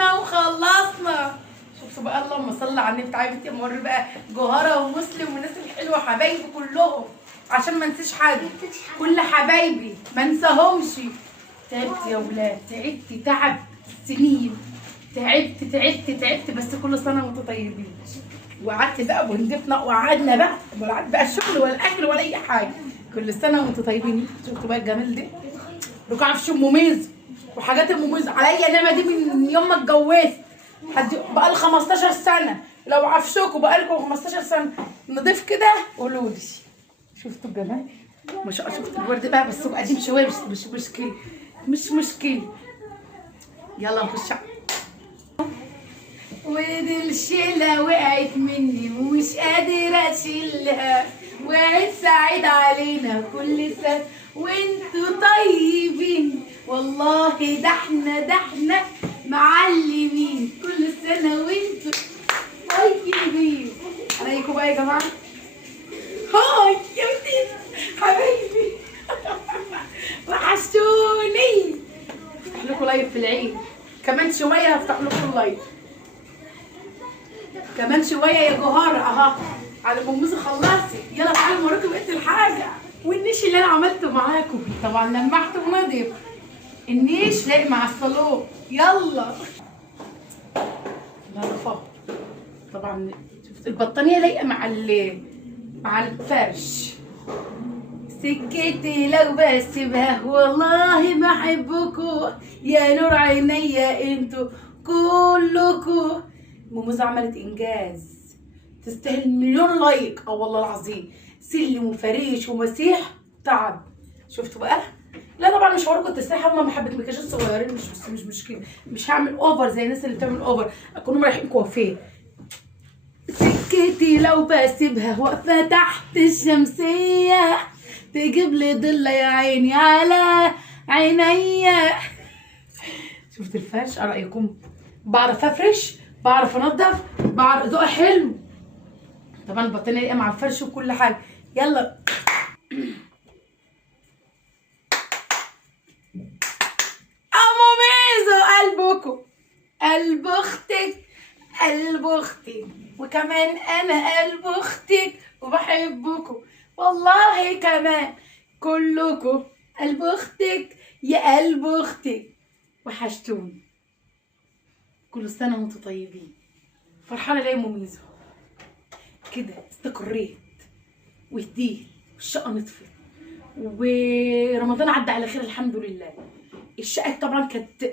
فرشنا وخلصنا. شفتوا بقى؟ اللهم صل على النبي. تعالي بنتي امر بقى جوهره ومسلم والناس الحلوه حبايبي كلهم عشان ما انساش حد. كل حبايبي ما انساهمش. تعبت يا ولاد، تعبت تعب سنين. تعبت بس كل سنه وانتم طيبين. وقعدت بقى وندفنا وقعدنا بقى ولا قعدت بقى الشغل ولا الاكل ولا اي حاجه. كل سنه وانتم طيبين. شفتوا بقى الجمال ده؟ ركعه في شم مميز وحاجات المميز عليا انما دي من يوم ما اتجوزت بقى لي 15 سنه. لو عفشكوا بقى لكم 15 سنه نضيف كده قولوا لي. شفتوا الجمال؟ ما شاء الله. شفتوا الورد بقى بس هو قديم شويه مش مشكله. مش مشكله. يلا نخش. ودي الشيله وقعت مني ومش قادره اشيلها. وعيد سعيد علينا كل سنه وانتوا طيبين. والله ده احنا معلمين كل سنه وانتوا طيبين. عليكم بقى يا جماعه. هاي يا ودينا حبايبي وحشتوني. هفتح لكم لايف في العيد كمان شويه. هفتح لكم لايف كمان شويه يا جوهره اهو. على الموز خلصي. يلا تعالوا نوريكم بقيه الحاجه. والنيش اللي انا عملته معاكم طبعا لمعت ونضيف. النيش لايق مع الصالون. يلا نضفها. طبعا شفت البطانيه لايقه مع الفرش. سكتي لو بسيبها والله بحبكوا يا نور عينيا انتوا كلكوا. موموز عملت انجاز تستاهل مليون لايك. اه والله العظيم. سلم وفريش ومسيح تعب. شفتوا بقى؟ لا طبعا مش هوريكم التسريحه. هما محبه مكياجات صغيرين مش مشكله. مش هعمل اوفر زي الناس اللي بتعمل اوفر. اكونوا رايحين كوافيه. سكتي لو بسيبها واقفه تحت الشمسيه تجيب لي ضله يا عيني على عينيا. شفت الفرش؟ ايه رايكم؟ بعرف افرش، بعرف انضف، بعرف ذوق حلو. طبعا البطانيه لايقه مع الفرش وكل حاجه. يلا امو ميزو قلبكم قلب اختك قلب اختك وكمان انا قلب اختك وبحبكم والله كمان كلكم قلب اختك يا قلب اختك. وحشتوني. كل سنه وانتم طيبين. فرحانه ليه مميزه كده؟ استقريت وهديت والشقه نطفت ورمضان عدى على خير الحمد لله. الشقه طبعا كانت